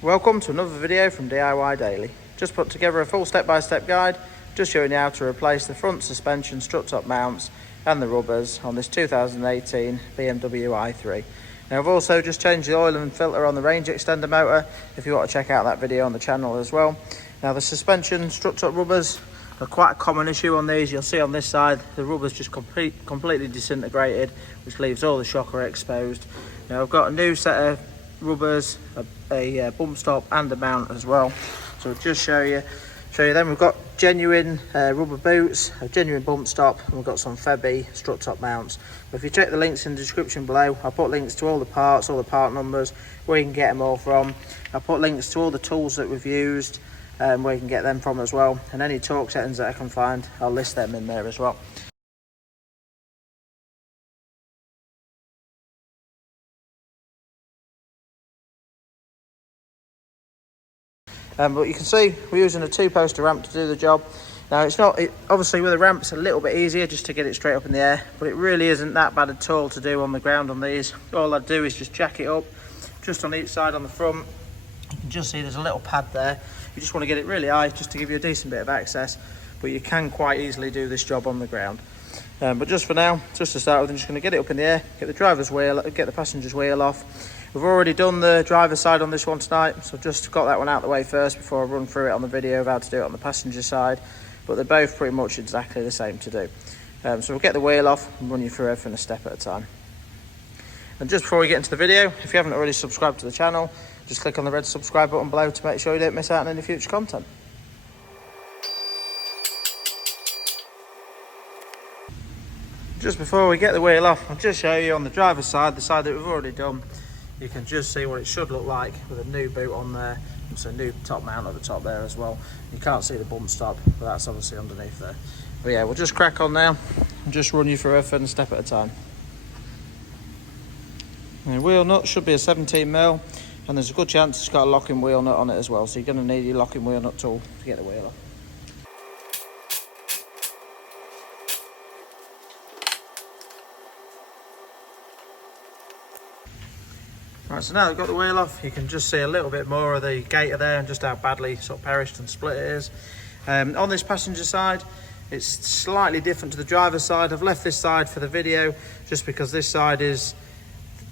Welcome to another video from DIY Daily. Just put together a full step-by-step guide, just showing you how to replace the front suspension, strut top mounts and the rubbers on this 2018 BMW i3. Now I've also just changed the oil and filter on the range extender motor, if you want to check out that video on the channel as well. Now the suspension strut top rubbers are quite a common issue on these. You'll see on this side the rubber's just completely disintegrated, which leaves all the shocker exposed. Now I've got a new set of rubbers, a bump stop and a mount as well, so I'll just show you then. We've got genuine rubber boots, a genuine bump stop, and we've got some Febby strut top mounts. But if you check the links in the description below, I'll put links to all the parts, all the part numbers, where you can get them all from. I'll put links to all the tools that we've used, where you can get them from as well, and any torque settings that I can find, I'll list them in there as well. But you can see we're using a 2-poster ramp to do the job. Now obviously with a ramp it's a little bit easier just to get it straight up in the air, but it really isn't that bad at all to do on the ground on these. All I do is just jack it up just on each side on the front. You can just see there's a little pad there. You just want to get it really high just to give you a decent bit of access, but you can quite easily do this job on the ground. But just for now, just to start with, I'm just going to get it up in the air, get the driver's wheel, get the passenger's wheel off. We've already done the driver's side on this one tonight, so I've just got that one out of the way first before I run through it on the video of how to do it on the passenger side. But they're both pretty much exactly the same to do. So we'll get the wheel off and run you through everything a step at a time. And just before we get into the video, if you haven't already subscribed to the channel, just click on the red subscribe button below to make sure you don't miss out on any future content. Just before we get the wheel off, I'll just show you on the driver's side, the side that we've already done. You can just see what it should look like with a new boot on there. It's a new top mount at the top there as well. You can't see the bump stop, but that's obviously underneath there. But yeah, we'll just crack on now and just run you through everything step at a time. The wheel nut should be a 17mm, and there's a good chance it's got a locking wheel nut on it as well, so you're going to need your locking wheel nut tool to get the wheel off. Right, so now that I've got the wheel off, you can just see a little bit more of the gator there and just how badly sort of perished and split it is. On this passenger side, it's slightly different to the driver's side. I've left this side for the video just because this side is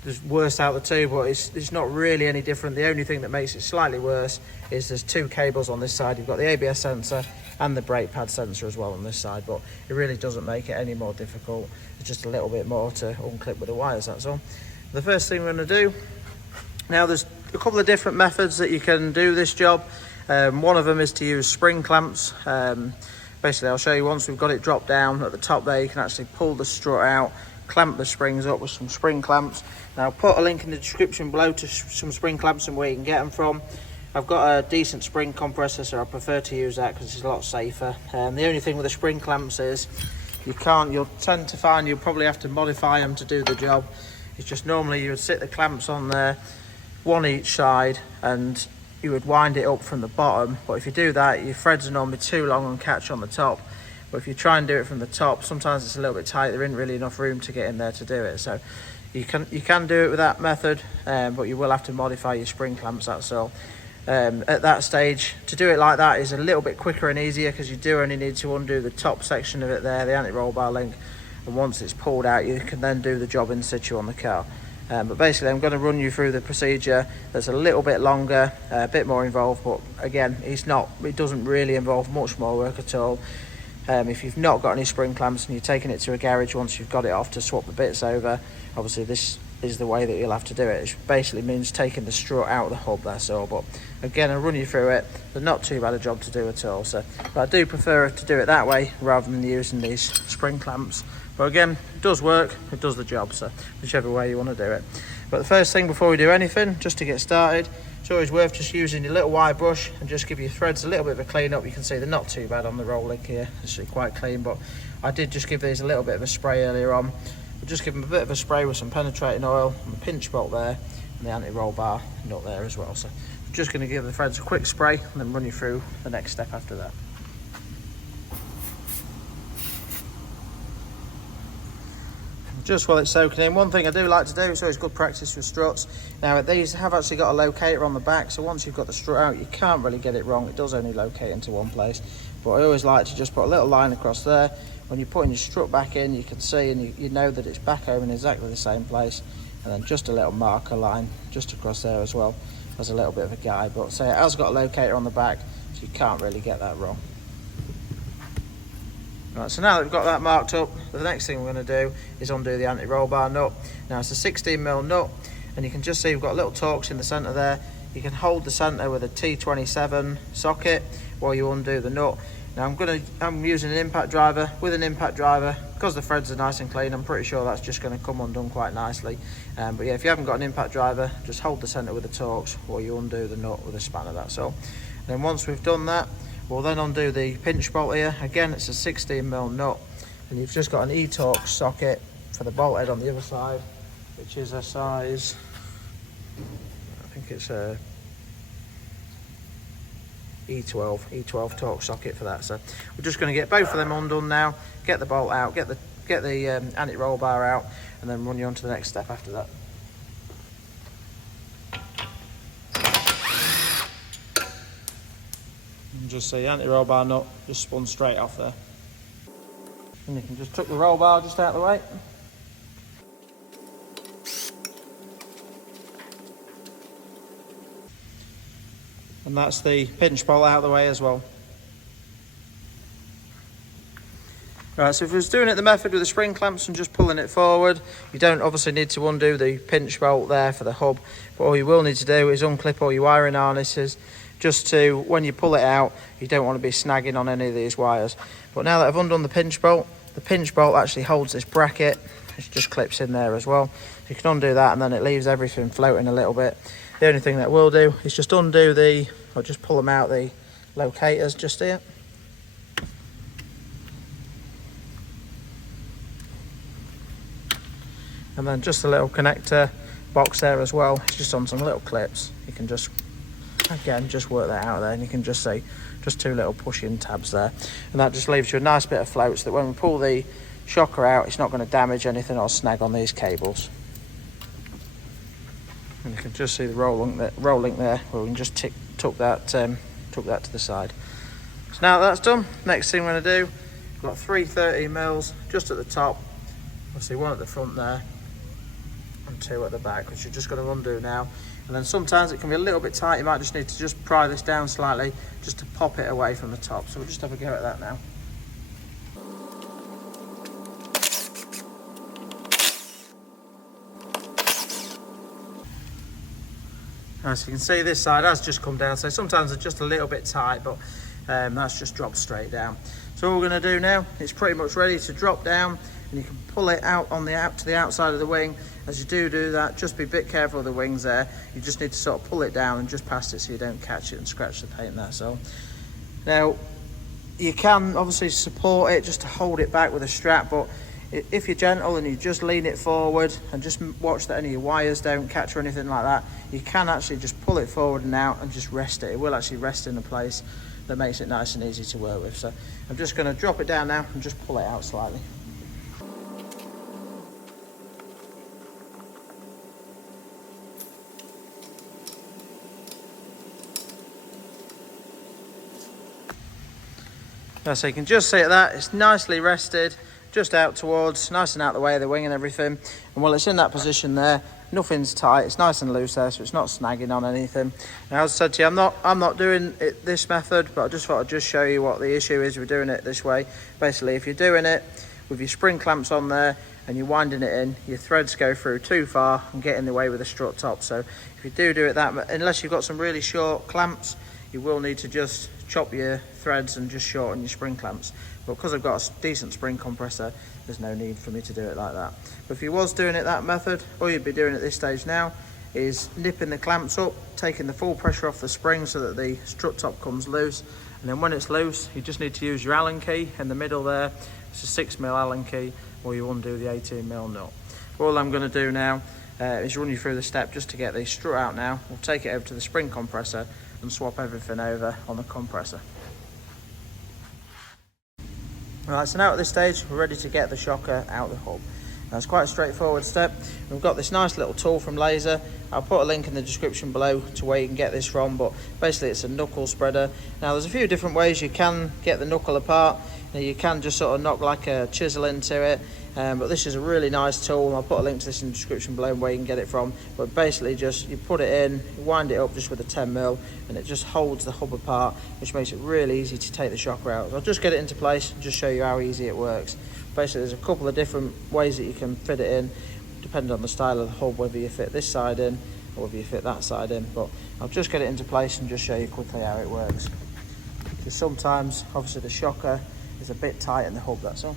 the worst out of the two, but it's not really any different. The only thing that makes it slightly worse is there's 2 cables on this side. You've got the ABS sensor and the brake pad sensor as well on this side, but it really doesn't make it any more difficult. It's just a little bit more to unclip with the wires, that's all. The first thing we're going to do, now there's a couple of different methods that you can do this job. One of them is to use spring clamps. Basically I'll show you once we've got it dropped down at the top there, you can actually pull the strut out, clamp the springs up with some spring clamps. Now I'll put a link in the description below to some spring clamps and where you can get them from. I've got a decent spring compressor, so I prefer to use that because it's a lot safer. The only thing with the spring clamps is you'll tend to find you'll probably have to modify them to do the job. It's just normally you would sit the clamps on there, one each side, and you would wind it up from the bottom. But if you do that, your threads are normally too long and catch on the top. But if you try and do it from the top, sometimes it's a little bit tight. There isn't really enough room to get in there to do it. So you can do it with that method, but you will have to modify your spring clamps, that's all. At that stage, to do it like that is a little bit quicker and easier because you do only need to undo the top section of it there, the anti-roll bar link, and once it's pulled out you can then do the job in situ on the car. But basically I'm going to run you through the procedure that's a little bit longer, a bit more involved, but again it doesn't really involve much more work at all. If you've not got any spring clamps and you're taking it to a garage once you've got it off to swap the bits over, obviously this is the way that you'll have to do it. It basically means taking the strut out of the hub, that's all. But again, I'll run you through it. They're not too bad a job to do at all. But I do prefer to do it that way rather than using these spring clamps. But again, it does work, it does the job, so whichever way you want to do it. But the first thing before we do anything, just to get started, it's always worth just using your little wire brush and just give your threads a little bit of a clean up. You can see they're not too bad on the roll link here, it's quite clean, but I did just give these a little bit of a spray earlier on. We'll just give them a bit of a spray with some penetrating oil and the pinch bolt there and the anti-roll bar nut there as well. So I'm just going to give the threads a quick spray and then run you through the next step after that. just while it's soaking in. One thing I do like to do, it's always good practice with struts. Now these have actually got a locator on the back, so once you've got the strut out, you can't really get it wrong. It does only locate into one place, but I always like to just put a little line across there. When you're putting your strut back in, you can see and you know that it's back home in exactly the same place. And then just a little marker line just across there as well as a little bit of a guide. But say it has got a locator on the back, so you can't really get that wrong. Right, so now that we've got that marked up, the next thing we're going to do is undo the anti-roll bar nut. Now it's a 16mm nut, and you can just see we've got little Torx in the centre there. You can hold the centre with a T27 socket while you undo the nut. Now I'm using an impact driver. With an impact driver, because the threads are nice and clean, I'm pretty sure that's just going to come undone quite nicely. But yeah, if you haven't got an impact driver, just hold the centre with the Torx while you undo the nut with a spanner, that's all. And then once we've done that, we'll then undo the pinch bolt here. Again, it's a 16mm nut, and you've just got an E-Torx socket for the bolt head on the other side, which is a size, I think it's a E12 Torx socket for that. So we're just going to get both of them undone now, get the bolt out, get the anti-roll bar out, and then run you on to the next step after that. And just see the anti-roll bar nut just spun straight off there. And you can just tuck the roll bar just out of the way. And that's the pinch bolt out of the way as well. Right, so if I was doing it the method with the spring clamps and just pulling it forward, you don't obviously need to undo the pinch bolt there for the hub, but all you will need to do is unclip all your wiring harnesses, just to, when you pull it out, you don't want to be snagging on any of these wires. But now that I've undone the pinch bolt actually holds this bracket, which just clips in there as well. So you can undo that, and then it leaves everything floating a little bit. The only thing that we'll do is just undo or just pull them out, the locators just here. And then just a little connector box there as well. It's just on some little clips. You can just, again, just work that out there, and you can just see just two little push-in tabs there. And that just leaves you a nice bit of float, so that when we pull the shocker out, it's not going to damage anything or snag on these cables. And you can just see the roll link there, where we can just tuck that to the side. So now that that's done, next thing we're going to do, we've got 3 13mm just at the top. Obviously one at the front there, and 2 at the back, which you're just going to undo now. And then sometimes it can be a little bit tight. You might just need to just pry this down slightly just to pop it away from the top. So we'll just have a go at that now. As you can see, this side has just come down, so sometimes it's just a little bit tight, but that's just dropped straight down. So what we're going to do now, it's pretty much ready to drop down, and you can pull it out to the outside of the wing. As you do that, just be a bit careful of the wings there. You just need to sort of pull it down and just past it so you don't catch it and scratch the paint there. So now you can obviously support it just to hold it back with a strap, but if you're gentle and you just lean it forward and just watch that any of your wires don't catch or anything like that, you can actually just pull it forward and out and just rest it. It will actually rest in a place that makes it nice and easy to work with. So I'm just going to drop it down now and just pull it out slightly. So you can just see that it's nicely rested, just out towards, nice and out the way of the wing and everything. And while it's in that position there, nothing's tight, it's nice and loose there, so it's not snagging on anything. Now, as I said to you, I'm not doing it this method, but I just thought I'd just show you what the issue is with doing it this way. Basically, if you're doing it with your spring clamps on there and you're winding it in, your threads go through too far and get in the way with the strut top. So if you do it that, unless you've got some really short clamps, you will need to just chop your threads and just shorten your spring clamps. But because I've got a decent spring compressor, there's no need for me to do it like that. But if you was doing it that method, all you'd be doing at this stage now is nipping the clamps up, taking the full pressure off the spring so that the strut top comes loose. And then when it's loose, you just need to use your Allen key in the middle there. It's a 6mm Allen key, or you undo the 18mm nut. All I'm going to do now is run you through the step just to get the strut out now. We'll take it over to the spring compressor and swap everything over on the compressor. Right, so now at this stage we're ready to get the shocker out the hub. That's quite a straightforward step. We've got this nice little tool from Laser. I'll put a link in the description below to where you can get this from, but basically it's a knuckle spreader. Now there's a few different ways you can get the knuckle apart. You can just sort of knock like a chisel into it, but this is a really nice tool. I'll put a link to this in the description below where you can get it from. But basically just you put it in, you wind it up just with a 10mm, and it just holds the hub apart, which makes it really easy to take the shocker out. So I'll just get it into place and just show you how easy it works. Basically there's a couple of different ways that you can fit it in, depending on the style of the hub, whether you fit this side in or whether you fit that side in. But I'll just get it into place and just show you quickly how it works. Because sometimes obviously the shocker is a bit tight in the hub, that's all.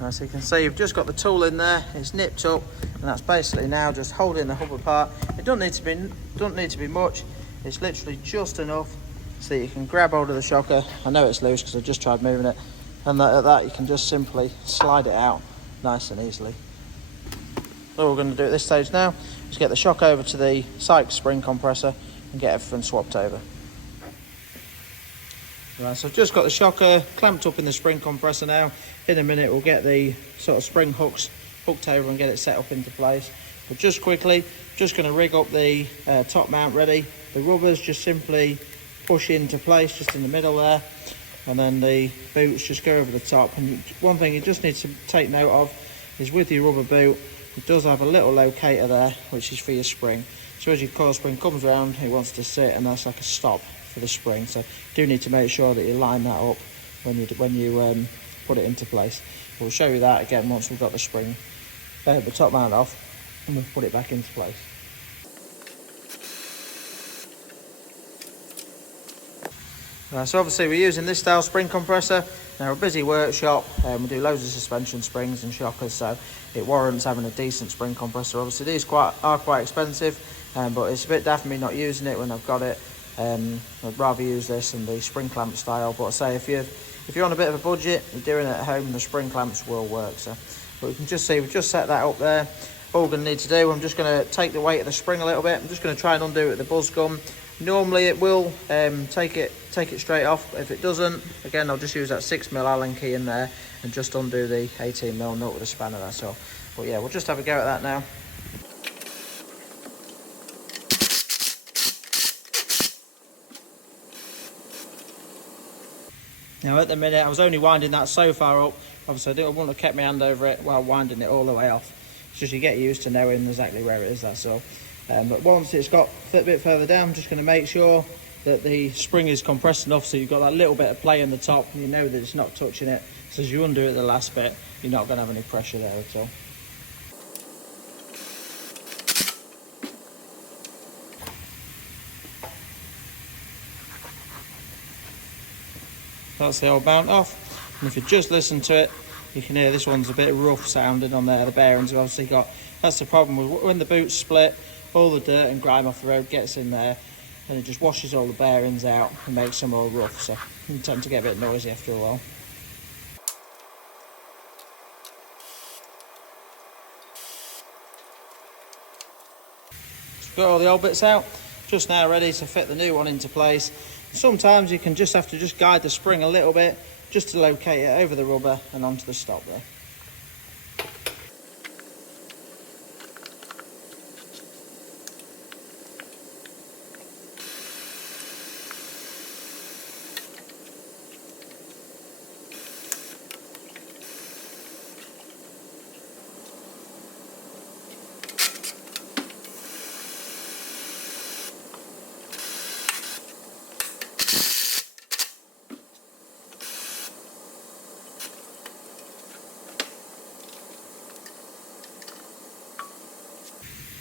Now, so you can see you've just got the tool in there, it's nipped up, and that's basically now just holding the hub apart. It don't need to be much, it's literally just enough so that you can grab hold of the shocker. I know it's loose because I just tried moving it, and at that you can just simply slide it out nice and easily. All we're going to do at this stage now is get the shock over to the Sykes spring compressor and get everything swapped over. Right, so I've just got the shocker clamped up in the spring compressor now. In a minute we'll get the sort of spring hooks hooked over and get it set up into place. But just quickly, just going to rig up the top mount ready. The rubbers just simply push into place just in the middle there, and then the boots just go over the top. And one thing you just need to take note of is with your rubber boot, it does have a little locator there which is for your spring. So as your coil spring comes around, it wants to sit, and that's like a stop for the spring. So you do need to make sure that you line that up when you put it into place. We'll show you that again once we've got the spring, the top mount off, and we'll put it back into place. Right, so obviously we're using this style spring compressor. Now we're a busy workshop, we do loads of suspension springs and shockers, so it warrants having a decent spring compressor. Obviously these are quite expensive, but it's a bit daft me not using it when I've got it. I'd rather use this than the spring clamp style, but I say if you're on a bit of a budget, you're doing it at home, the spring clamps will work. So, but you can just see we've just set that up there. All we're going to need to do, I'm just going to take the weight of the spring a little bit. I'm just going to try and undo it with the buzz gun. Normally it will take it straight off. If it doesn't, again I'll just use that 6mm Allen key in there and just undo the 18mm nut with a spanner, that's all. But yeah, we'll just have a go at that now. Now at the minute I was only winding that so far up, obviously I wouldn't have kept my hand over it while winding it all the way off. It's just you get used to knowing exactly where it is, that's all. But once it's got a bit further down, I'm just going to make sure that the spring is compressed enough so you've got that little bit of play in the top and you know that it's not touching it. So as you undo it the last bit, you're not going to have any pressure there at all. That's the old mount off, and if you just listen to it, you can hear this one's a bit rough sounding on there. The bearings have obviously got, that's the problem with when the boot's split, all the dirt and grime off the road gets in there and it just washes all the bearings out and makes them all rough, so you tend to get a bit noisy after a while. Got all the old bits out, just now ready to fit the new one into place. Sometimes you can just have to guide the spring a little bit just to locate it over the rubber and onto the stop there.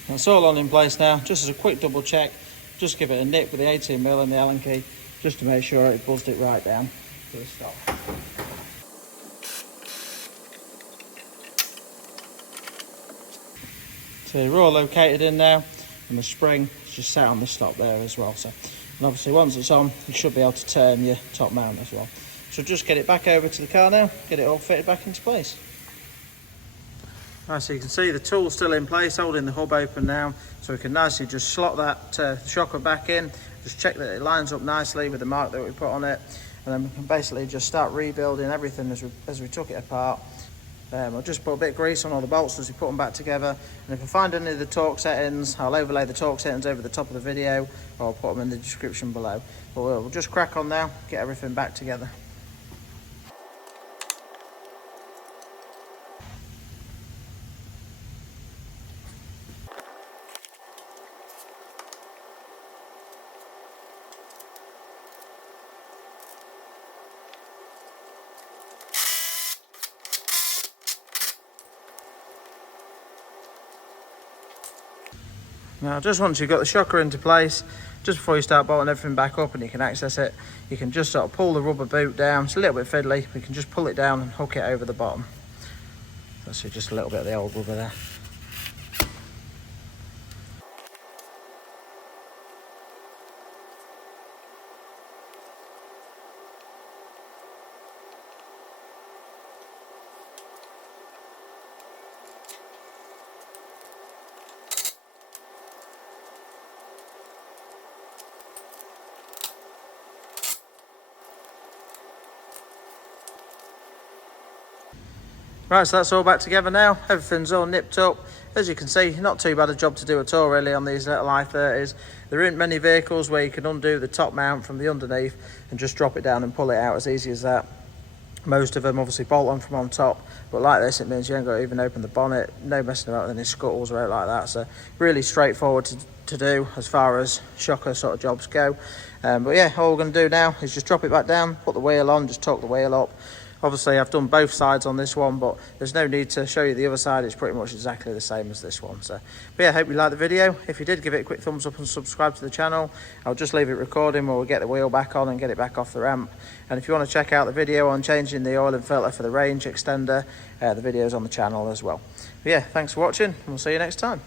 That's all on in place now. Just as a quick double check, just give it a nip with the 18mm and the Allen key, just to make sure it buzzed it right down to the stop. So you're all located in now, and the spring is just sat on the stop there as well. So, and obviously once it's on, you should be able to turn your top mount as well. So just get it back over to the car now, get it all fitted back into place. Right, so you can see the tool's still in place, holding the hub open now, so we can nicely just slot that shocker back in, just check that it lines up nicely with the mark that we put on it, and then we can basically just start rebuilding everything as we took it apart. I'll just put a bit of grease on all the bolts as we put them back together, and if I find any of the torque settings, I'll overlay the torque settings over the top of the video, or I'll put them in the description below. But we'll just crack on now, get everything back together. Now, just once you've got the shocker into place, just before you start bolting everything back up and you can access it, you can just sort of pull the rubber boot down. It's a little bit fiddly, we can just pull it down and hook it over the bottom. That's just a little bit of the old rubber there. Right, so that's all back together now. Everything's all nipped up. As you can see, not too bad a job to do at all really on these little i30s. There aren't many vehicles where you can undo the top mount from the underneath and just drop it down and pull it out as easy as that. Most of them obviously bolt on from on top, but like this it means you ain't got to even open the bonnet, no messing about with any scuttles or anything like that. So really straightforward to do as far as shocker sort of jobs go. But yeah, all we're going to do now is just drop it back down, put the wheel on, just torque the wheel up. Obviously I've done both sides on this one, but there's no need to show you the other side. It's pretty much exactly the same as this one. So, but yeah, I hope you liked the video. If you did, give it a quick thumbs up and subscribe to the channel. I'll just leave it recording while we get the wheel back on and get it back off the ramp. And if you want to check out the video on changing the oil and filter for the range extender, the video's on the channel as well. But yeah, thanks for watching, and we'll see you next time.